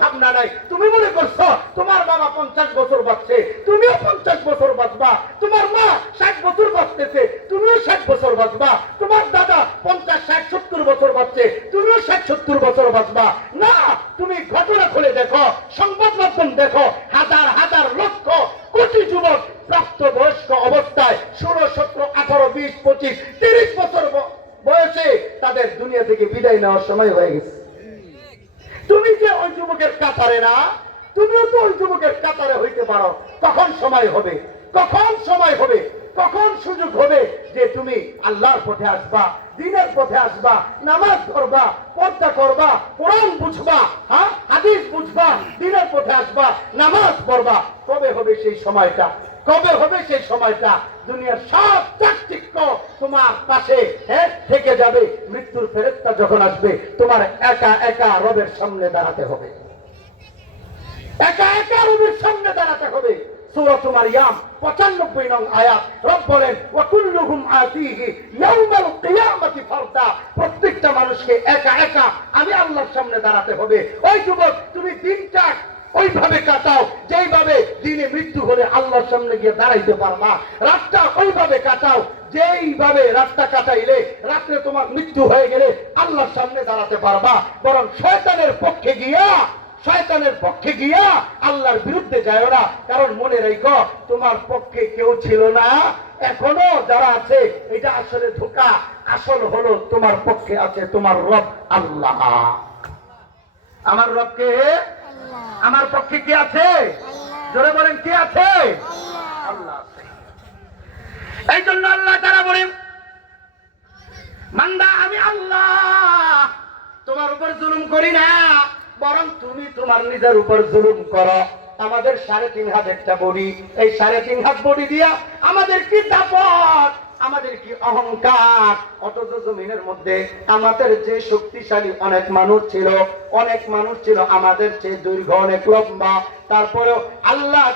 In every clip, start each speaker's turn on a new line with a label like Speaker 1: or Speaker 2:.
Speaker 1: ভাবনা নাই। তুমি মনে করছ, তোমার বাবা পঞ্চাশ বছর বাঁচছে, তুমিও পঞ্চাশ বছর বাঁচবা, তোমার মা ষাট বছর বাঁচতেছে, তুমিও ষাট বছর বাঁচবা, তোমার দাদা পঞ্চাশ, ষাট, সত্তর বছর বাঁচছে, তুমিও ষাট, সত্তর বছর বাঁচবা। না, তুমি ঘটনা খুলে দেখো, সংবাদ মাধ্যম দেখো, হাজার হাজার, লক্ষ, কোটি যুবক প্রাপ্ত বয়স্ক অবস্থায় ষোলো, সতেরো, আঠারো, বিশ, পঁচিশ, তিরিশ বছর বয়সে তাদের দুনিয়া থেকে বিদায় নেওয়ার সময় হয়ে গেছে। তুমি যে ওই যুবকের কাতারে না, তুমিও তো ওই যুবকের কাতারে হইতে পারো। কখন সময় হবে? কখন সময় হবে? কখন সুযোগ হবে যে তুমি আল্লাহর পথে আসবা, দিনের পথে আসবা, নামাজ ধরবা, পর্দা করবা, কোরআন বুঝবা হ্যাঁ? হাদিস বুঝবা, দিনের পথে আসবা, নামাজ পড়বা। কবে হবে সেই সময়টা? কবে হবে সেই সময়টা? দুনিয়ার সব চাকচিক্য তোমার পাশে হ্যাঁ থেকে যাবে। মৃত্যুর ফেরেস্তা যখন আসবে, তোমার একা একা রবের সামনে দাঁড়াতে হবে। একা একা রবের সামনে দাঁড়াতে হবে। সূরাত মারইয়াম 95 নং আয়াত, রব বলেন, ওয়া কুল্লুহুম আতিহি ইয়াউমাল কিয়ামাতি ফারদা। প্রত্যেকটা মানুষকে একা একা আমি আল্লাহর সামনে দাঁড়াতে হবে। ওই যুবক, তুমি দিনটা ওইভাবে কাটাও দিনে মৃত্যু হলে আল্লাহর সামনে গিয়ে দাঁড়াইতে পারবা। রাতটা ওইভাবে কাটাও যেইভাবে রাতটা কাটাইলে রাত্রে তোমার মৃত্যু হয়ে গেলে আল্লাহর সামনে দাঁড়াতে পারবা। বরং শয়তানের পক্ষে গিয়া শয়তানের পক্ষে গিয়া আল্লাহর বিরুদ্ধে যায় না। কারণ মনে রেখো তোমার পক্ষে কেউ ছিল না। এখনও যারা আছে এটা আসলে ধোকা। আসল হলো তোমার পক্ষে আছে তোমার রব আল্লাহ। আমার রবকে আমার পক্ষে কি আছে জোরে বলেন কে আছে আল্লাহ আছে এই জন্য আল্লাহ তারা বলেন মান্দা আমি আল্লাহ তোমার উপর জুলুম করি না বরং তুমি তোমার নিজের উপর জুলুম করো। আমাদের সাড়ে তিন হাত একটা বডি। এই সাড়ে তিন হাত বডি দিয়া আমাদের কি দাপট আমাদের কি অহংকার? অথচ জমিনের মধ্যে আমাদের যে শক্তিশালী অনেক মানুষ ছিল, অনেক মানুষ ছিল আমাদের যে দীর্ঘ, অনেক লম্বা। তারপরেও আল্লাহ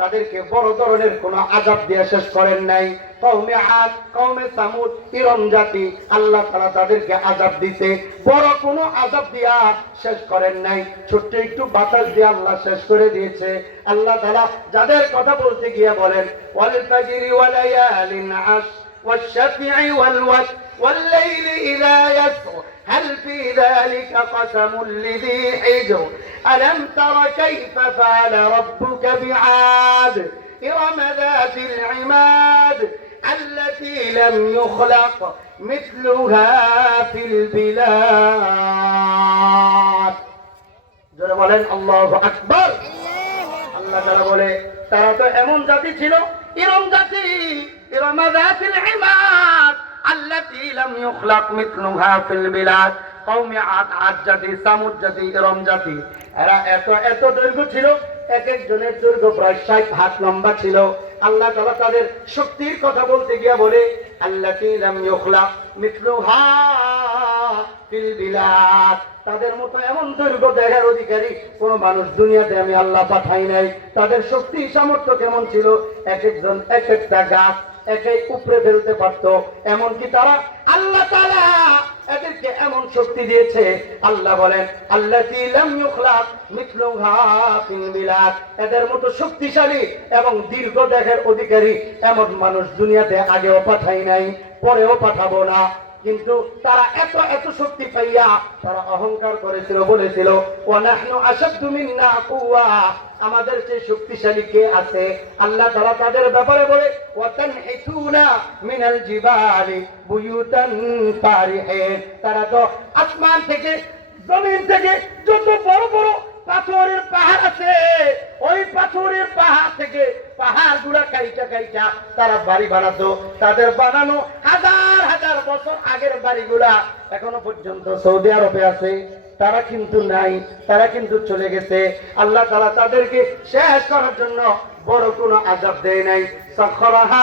Speaker 1: তাদেরকে বড় ধরনের কোন আজাব দিয়ে শেষ করেন নাই। কৌমে আদ কৌমে সামুদ ইরম জাতি আল্লাহ তারা তাদেরকে আজাব দিতে বড় কোনো আজাব দিয়া শেষ করেন নাই ছোট্ট একটু বাতাস দিয়ে আল্লাহ শেষ করে দিয়েছে আল্লাহ তারা যাদের কথা বলতে গিয়ে বলেন ওয়াল ফাজরি ওয়ালায়ালিন আশ والشفع والوتر والليل إذا يسر هل في ذلك قسم لذي حجر ألم تر كيف فعل ربك بعاد إرم ذات العماد التي لم يخلق مثلها في البلاد যারা বলেন আল্লাহ আকবর আল্লাহ তারা বলে তারা তো এমন জাতি ছিল ইরম জাতি ইরম জাতিল ইমাদ আল্লাতি লাম ইখলাক মিথলুহা ফিল বিলাদ কওমে আদ আদ জাতি সামুদ জাতি ইরম জাতি এরা এত এত দৈর্ঘ্য ছিল এক একজনের দৈর্ঘ্য প্রায় ষাট হাত লম্বা ছিল আল্লাহ তালা তাদের শক্তির কথা বলতে গিয়া বলে আল্লাহ তাদের মতো এমন দৈর্ঘ্য দেখার অধিকারী কোন মানুষ দুনিয়াতে আমি আল্লাহ পাঠাই নাই। তাদের শক্তি সামর্থ্য কেমন ছিল? এক একজন এক একটা গাছ একে উপরে ফেলতে পারত। এমনকি তারা আল্লাহ এদেরকে এমন শক্তি দিয়েছে। আল্লাহ বলেন আল্লাহ এদের মতো শক্তিশালী এবং দীর্ঘ দেহের অধিকারী এমন মানুষ দুনিয়াতে আগেও পাঠাই নাই, পরেও পাঠাবো না। কিন্তু তারা এত এত শক্তি পাইয়া তারা অহংকার করেছিল, বলেছিল আমাদের যে শক্তিশালী কে আছে? আল্লাহ তাআলা তাদের ব্যাপারে বলে মিনাল জিবালি বুয়ুতান তারা তো আসমান থেকে, জমিন থেকে যত বড় বড় পাথরের পাহাড় আছে, ওই পাথরের পাহাড় থেকে পাহাড়গুলা কাইটা কাইটা তারা বাড়ি বানাতো। তাদের বানানো হাজার হাজার বছর আগের বাড়িগুলা এখনও পর্যন্ত সৌদি আরবে আছে। তারা কিন্তু নাই, তারা কিন্তু চলে গেছে। আল্লাহ তালা তাদেরকে শেষ করার জন্য বড় কোনো আজাব দেয় নাই। সখরাহা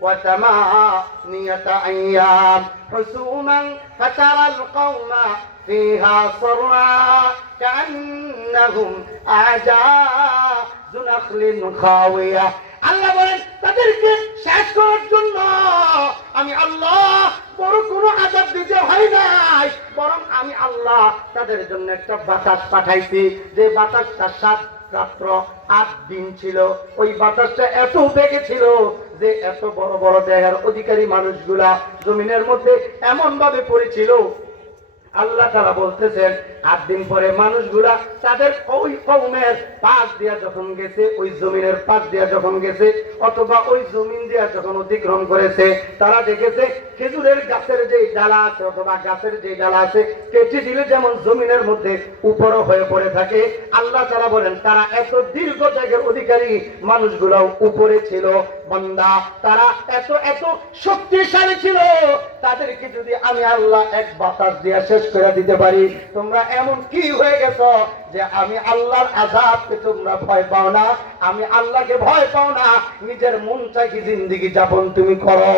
Speaker 1: وثمانية أيام حسوما فترى القوم فيها صرعا كأنهم أعجاز نخل خاوية আল্লাহ বলেন তাদেরকে শেষ করার জন্য আমি আল্লাহ বড় কোনো আজাব দিতে হয় নাই বরং আমি আল্লাহ তাদের জন্য একটা বাতাস পাঠাইছি যে বাতাসটা সাত রাত্র আট দিন ছিল। ওই বাতাসটা এত বেগে ছিল যে এত বড় বড় দেহের অধিকারী মানুষগুলা জমিনের মধ্যে এমন ভাবে পড়েছিল আল্লাহ তারা বলতেছেন, আট দিন পরে মানুষগুলা তাদের ওই কৌমের পাশ দিয়া যখন গেছে, ওই জমিনের পাশ দিয়া যখন গেছে, অথবা ওই জমিন দিয়া যখন অতিক্রম করেছে, তারা দেখেছে খেজুরের গাছের যে ডালা আছে অথবা গাছের যে ডালা আছে, কেটে দিলে যেমন জমিনের মধ্যে উপর হয়ে পড়ে থাকে। আল্লাহ তারা বলেন, তারা এত দীর্ঘ জায়গার অধিকারী মানুষগুলো উপরে ছিল। বান্দা, তারা এত এত শক্তিশালী ছিল। তাদেরকে যদি আমি আল্লাহ এক বাতাস দিয়ে শেষ করে দিতে পারি, তোমরা এমন কি হয়ে গেছ যে আমি আল্লাহর আজাবকে তোমরা ভয় পাও না? আমি আল্লাহকে ভয় পাও না? নিজের মন চাকি জিন্দিগি যাপন তুমি করো।